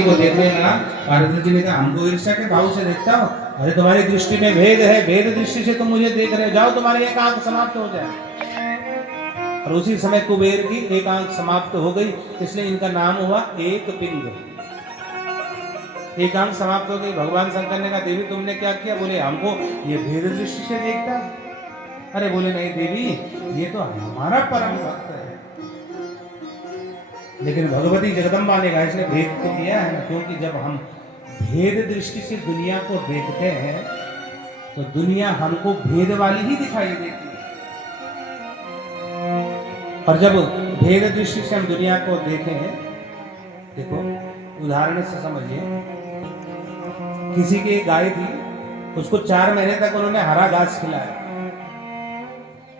को देखने लगा। पार्वती जी ने कहा हमको ईर्ष्या के भाव से देखता हो? अरे तुम्हारी दृष्टि में भेद है, भेद दृष्टि से तुम मुझे देख रहे हो, जाओ तुम्हारी एक आंख समाप्त हो जाए। और उसी समय कुबेर की एक आंख समाप्त हो गई, इसलिए इनका नाम हुआ एक पिंग। एक आंख समाप्त हो गई। भगवान शंकर ने कहा देवी तुमने क्या किया? बोले हमको ये भेद दृष्टि से देखता है। अरे बोले नहीं देवी, ये तो हमारा परम भक्त है। लेकिन भगवती जगदम्बा ने कहा इसने भेद तो किया है ना, क्योंकि जब हम भेद दृष्टि से दुनिया को देखते हैं तो दुनिया हमको भेद वाली ही दिखाई देती है। और जब भेद दृष्टि से हम दुनिया को देखें, देखो उदाहरण से समझिए, किसी की एक गाय थी, उसको 4 महीने तक उन्होंने हरा घास खिलाया,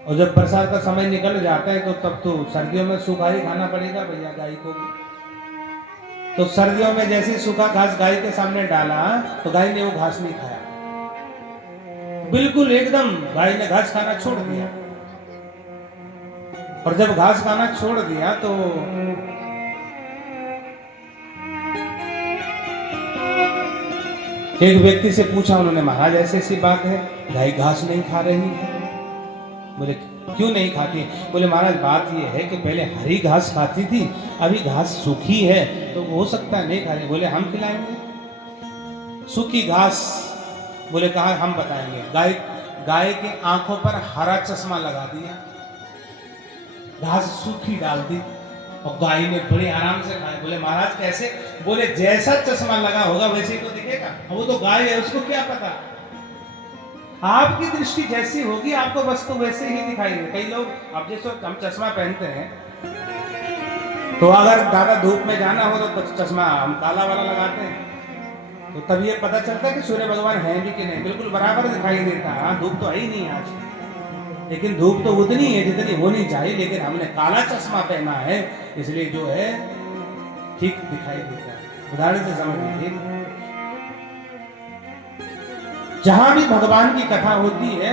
और जब बरसात का समय निकल जाता है तो तब तो सर्दियों में सूखा ही खाना पड़ेगा भैया गाय को भी। तो सर्दियों में जैसे सूखा घास गाय के सामने डाला तो गाय ने वो घास नहीं खाया, बिल्कुल एकदम गाय ने घास खाना छोड़ दिया। और जब घास खाना छोड़ दिया तो एक व्यक्ति से पूछा उन्होंने, महाराज ऐसी ऐसी बात है, गाय घास नहीं खा रही है। बोले क्यों नहीं खाती? बोले महाराज बात ये है कि पहले हरी घास खाती थी, अभी घास सूखी है तो हो सकता है नहीं खा रही। बोले हम खिलाएंगे सूखी घास? बोले कहा हम बताएंगे। गाय के आंखों पर हरा चश्मा लगा दिया, घास सूखी डाल दी और गाय ने बड़े आराम से खाया। बोले महाराज कैसे? बोले जैसा चश्मा लगा होगा वैसे ही तो दिखेगा, वो तो गाय है उसको क्या पता। आपकी दृष्टि जैसी होगी आपको वस्तु वैसे ही दिखाई दे। कई लोग अब जैसे हम चश्मा पहनते हैं तो अगर ज्यादा धूप में जाना हो तो चश्मा हम काला वाला लगाते हैं, तो तब ये पता चलता है कि सूर्य भगवान है भी कि नहीं, बिल्कुल बराबर दिखाई देता है। हाँ धूप तो है ही नहीं आज, लेकिन धूप तो उतनी है जितनी होनी चाहिए, लेकिन हमने काला चश्मा पहना है इसलिए जो है ठीक दिखाई देता है। उदाहरण से समझ लीजिए, जहां भी भगवान की कथा होती है